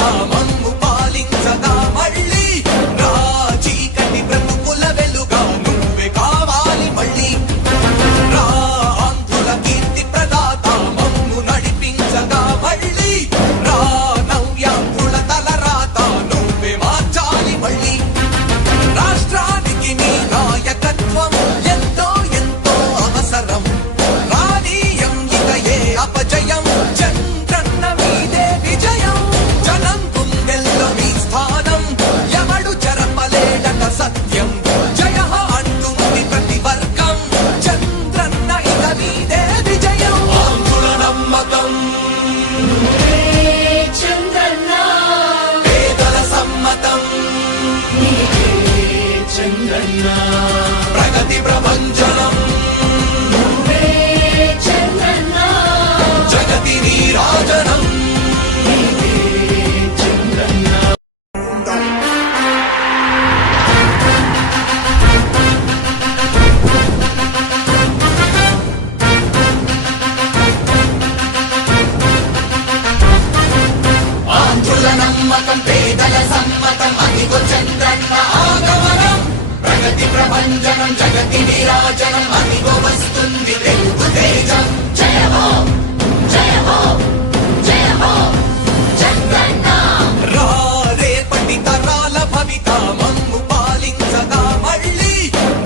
భవిత మమ్ము పాలించగా మళ్ళీ రా చీకటి బ్రతుకుల వెలుగా నువ్వే కావాలి మళ్ళీ రా ఆంధ్రుల కీర్తి ప్రదాత మమ్ము నడిపించగా మళ్ళీ రా నవ్యాంధ్రుల తలరాత నువ్వే మార్చాలి మళ్ళీ రాష్ట్రానికి నీ నాయకత్వం ఎంతో ఎంతో అవసరం రానీయం ఇక ఏ అపజయం చంద్రన్న మీదే విజయం జనం గుండెల్లో మీ స్థానం ఎవడు చెరపలేడట సత్యం జయ అంటుంది ప్రతి వర్గం చంద్రన్న ఇక మీదే విజయం ఆంధ్రుల నమ్మకం చంద్రన్న పేదల సమ్మతం చంద్రన్న ప్రగతి ప్రభంజనం చంద్రన్న జగతి నీరాజనం చంద్రన్న ఆంధ్రుల నమ్మకం పేదల సమ్మతం అదిగో చంద్రన్న ఆగమనం ప్రగతి ప్రభంజనం జగతి నీరాజనం అదిగో వస్తుంది తెలుగు తేజం జయ హో జయ హో జయ హో చంద్రన్న రా రేపటి తరాల భవిత మమ్ము పాలించగా మళ్ళీ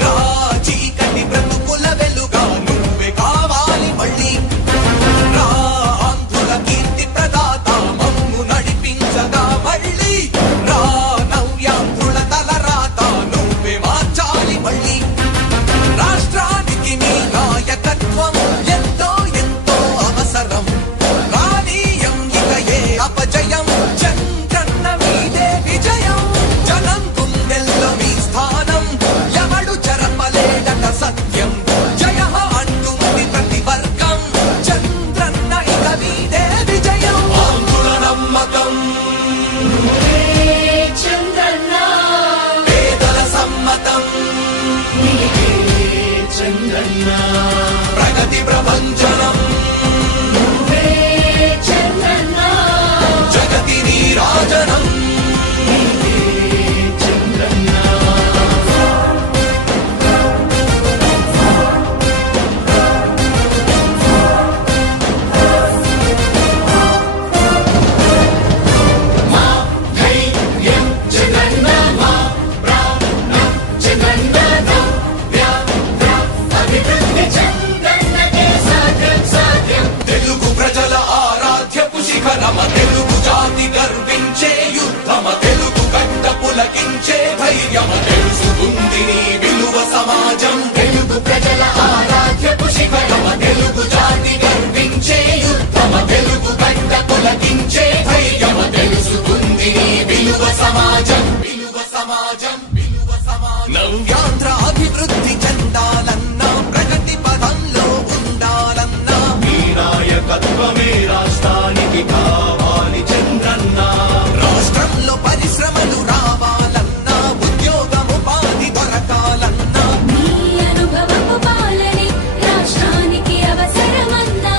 రా చీకటి బ్రతుకుల వెలుగా నువ్వే కావాలి మళ్ళీ రా ఆంధ్రుల కీర్తి ప్రదాత మమ్ము నడిపించగా మళ్ళీ రా నవ్యాంధ్రుల తలరాత నువ్వే మార్చాలి మళ్ళీ రాష్ట్రానికి నీ నాయకత్వం ఎంతో ఎంతో అవసరం రానీయం ఇక ఏ అపజయం చంద్రన్న మీదే విజయం జనం గుండెల్లో మీ స్థానం ఎవడు చెరపలేడట సత్యం జయ అంటుంది ప్రతి వర్గం చంద్రన్న ఇక మీదే విజయం ఆంధ్రుల నమ్మకం చంద్రన్న పేదల సమ్మతం చంద్రన్న ప్రగతి ప్రభంజనం చంద్రన్న జగతి నీరాజనం చంద్రన్న మా ధైర్యం చంద్రన్న మా ప్రాణం చంద్రన్న నవ్య అభివృద్ధి చంద్రన్నకే సాధ్యం సాధ్యం తెలుగు ప్రజల ఆరాధ్యపు శిఖరమ తెలుగు జాతి గర్వించే యుద్ధమ తెలుగు గడ్డ పులకించే ధైర్యమ తెలుసుకుంది నీ విలువ సమాజం తెలుగు ప్రజల ఆరాధ్యపు శిఖరమ తెలుగు జాతి గర్వించే యుద్ధమ తెలుగు గడ్డ పులకించే ధైర్యమ తెలుసుకుంది నీ విలువ సమాజం విలువ సమాజం విలువ సమాజం నవ్యాంధ్ర అభివృద్ధి చెందాలన్నా ప్రగతి పదంలో ఉండాలన్నా నీ నాయకత్వమే రాష్ట్రానికి కావాలి చంద్రన్న రాష్ట్రంలో పరిశ్రమలు రావాలన్నా ఉద్యోగముపాధి దొరకాలన్నా నీ అనుభవపు పాలనే రాష్ట్రానికి అవసరమన్నా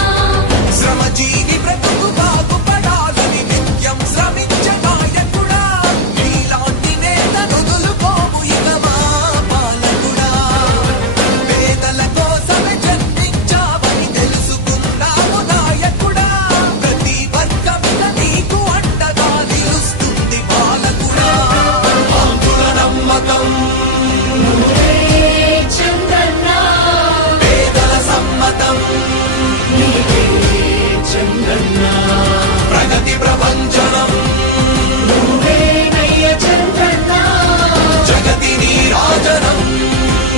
శ్రమజీవి బ్రతుకు బాగుపడాలని నిత్యం శ్రమించే నాయకుడా నీలాంటి నేత నుదులుకోము ఇక మా పాలకుడా పేదల కోసమే జన్మించావని తెలుసుకున్నావు నాయకుడా ప్రతి వర్గమిక నీకు అండగా నిలుస్తుంది పాలకుడా ఆంధ్రుల నమ్మకం చంద్రన్న పేదల సమ్మతం చంద్రన్న ప్రగతి ప్రభంజనం నువ్వేనయ్య చంద్రన్న జగతి నీరాజనం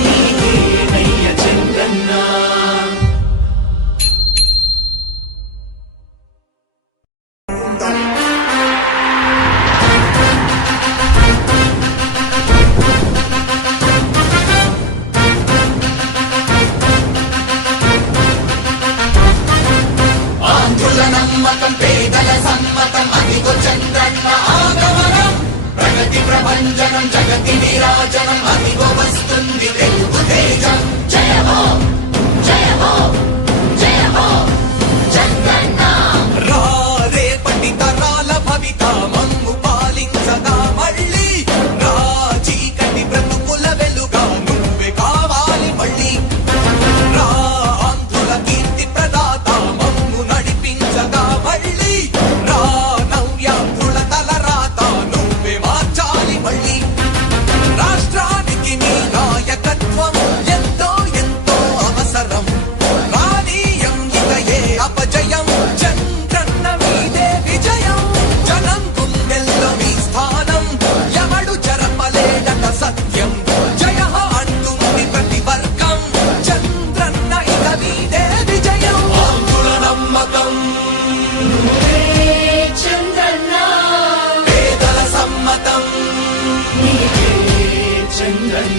నీకేనయ్య చంద్రన్న ఆంధ్రుల నమ్మకం పేదల సమ్మతం అదిగో చంద్రన్న ఆగమనం ప్రగతి ప్రభంజనం జగతి నీరాజనం అదిగో వస్తుంది తెలుగు తేజం జయ హో జయ హో జయ హో చంద్రన్న రా రేపటి తరాల భవిత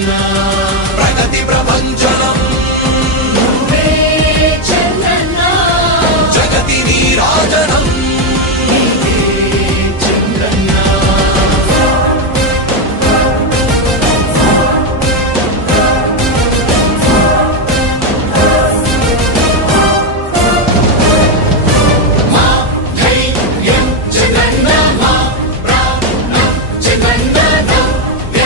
చంద్రన్న ప్రగతి ప్రభంజనం నువ్వే చంద్రన్న జగతి నీరాజనం చంద్రన్న మా ధైర్యం చంద్రన్న మా ప్రాణం చంద్రన్న నవ్య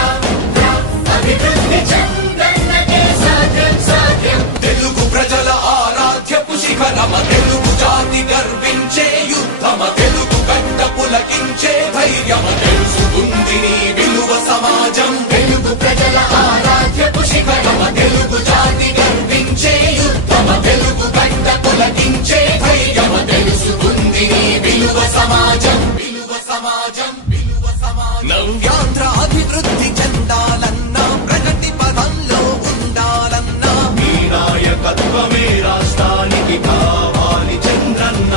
అభివృద్ధి చంద్రన్నకే సాధ్యం సాధ్యం తెలుగు ప్రజల ఆరాధ్యపు శిఖరమ తెలుగు జాతి గర్వించే యుద్ధమ తెలుగు గడ్డ పులకించే ధైర్యమ తెలుసుకుంది నీ విలువ సమాజం తెలుగు ప్రజల ఆరాధ్యపు శిఖరమ తెలుగు జాతి గర్వించే యుద్ధమ తెలుగు గడ్డ పులకించే ధైర్యమ తెలుసుకుంది నీ విలువ సమాజం విలువ సమాజం విలువ సమాజం నవ్యాంధ్ర అభివృద్ధి చెందాలన్నా ప్రగతి పదంలో ఉండాలన్నా నీ నాయకత్వమే రాష్ట్రానికి కావాలి చంద్రన్న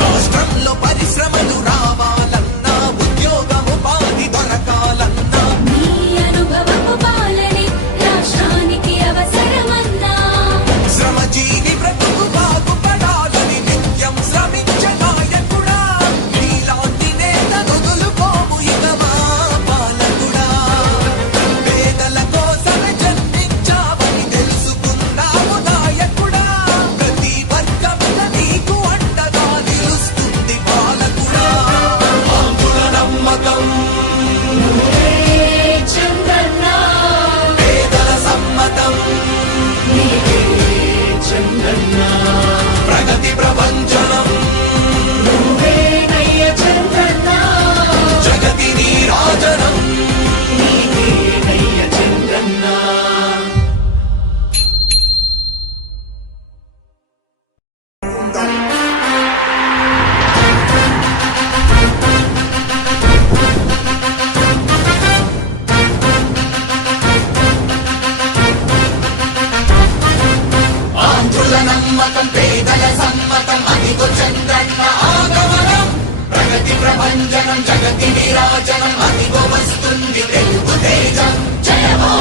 రాష్ట్రంలో పరిశ్రమలు రావాలన్నా ఉద్యోగముపాధి దొరకాలన్నా నీ అనుభవపు పాలనే రాష్ట్రానికి అవసరమన్నా శ్రమజీవి బ్రతుకు బాగుపడాలని నిత్యం శ్రమించే నాయకుడా నీలాంటి నేత వదులుకోము ఇక మా పాలకుడా పేదల కోసమే జన్మించావని తెలుసుకున్నావు నాయకుడా ప్రతి వర్గమున నీకు అండగా నిలుస్తుంది పాలకుడా ఆంధ్రుల నమ్మకం నువ్వే చంద్రన్న పేదల సమ్మతం నీవే చంద్రన్న ప్రగతి ప్రభంజనం నువ్వే నయ్య చంద్రన్న జగతి నీరాజనం నయ్య చంద్రన్న ఆంధ్రుల నమ్మకం పేదల సమ్మతం అదిగో చంద్రన్న ఆగమనం ప్రగతి ప్రభంజనం జగతి నీరాజనం అదిగో వస్తుంది తెలుగు తేజం జయ హో